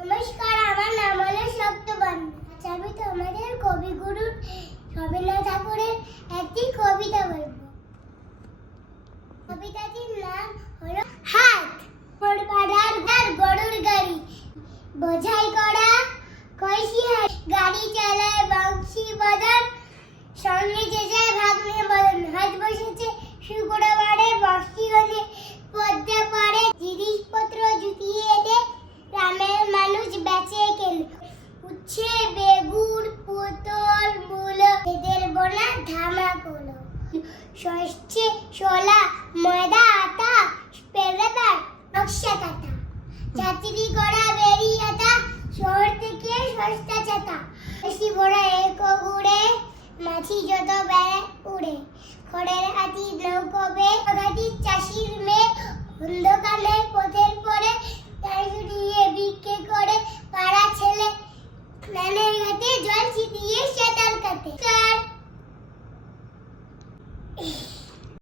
নমস্কার আমার নাম হলো সপ্তবান আজ আমি তোমাদের কবিগুরু রবীন্দ্রনাথ ঠাকুরের একটি কবিতা বলব। ಧಾಮಗಳು ಷಷ್ಠಿ ಶೋಲ ಮದ ಆತ পেরদা নকশা কাটা যাত্রী গোড়া বেরিয়াতা শহর থেকে সস্তা চাতা বেশি বড় এক গুড়ে মাছি যত বেড়ে উড়ে। খড়ের হাতি নৌকবে ঘাটি চাষির মেয়ে, অন্ধকারে পথের পরে নিয়ে বিক্রি করে পাড়া ছেলে। নানের হাতে জল ছিটিয়ে সাঁতার কাটে।